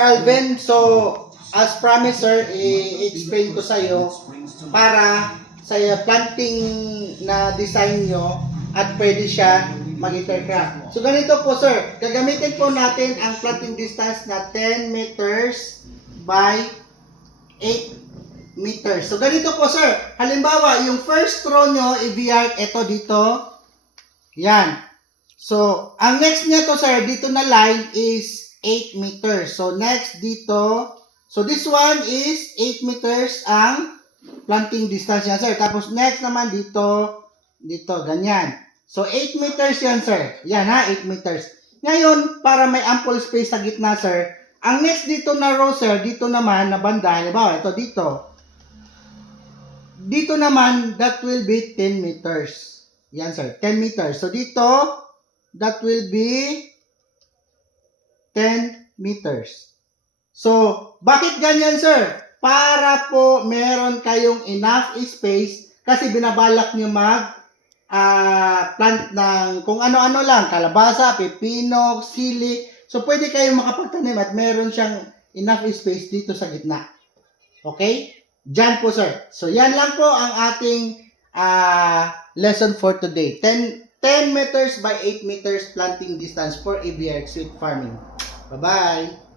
Alvin, so as promised sir, i-explain ko sa iyo para sa planting na design nyo at pwede siya mag-intercrop. So ganito po sir, gagamitin po natin ang planting distance na 10 meters by 8 meters. So ganito po sir, halimbawa yung first row nyo, i-VR ito dito, yan. So ang next niya to sir, dito na line is 8 meters. So next dito, so this one is 8 meters ang planting distance yan sir. Tapos next naman dito, ganyan. So 8 meters yan sir. Yan ha, 8 meters. Ngayon, para may ample space sa gitna sir, ang next dito na row sir, dito naman na banda, halimbawa ito dito. Dito naman, that will be 10 meters. Yan sir, 10 meters. So dito, that will be 10 meters. So, bakit ganyan sir? Para po meron kayong enough space kasi binabalak nyo plant ng kung ano-ano lang, kalabasa, pepino, sili. So, pwede kayong makapagtanim at meron siyang enough space dito sa gitna. Okay? Diyan po sir. So, yan lang po ang ating lesson for today. 10 meters by 8 meters planting distance for ABR sweet farming. Bye-bye!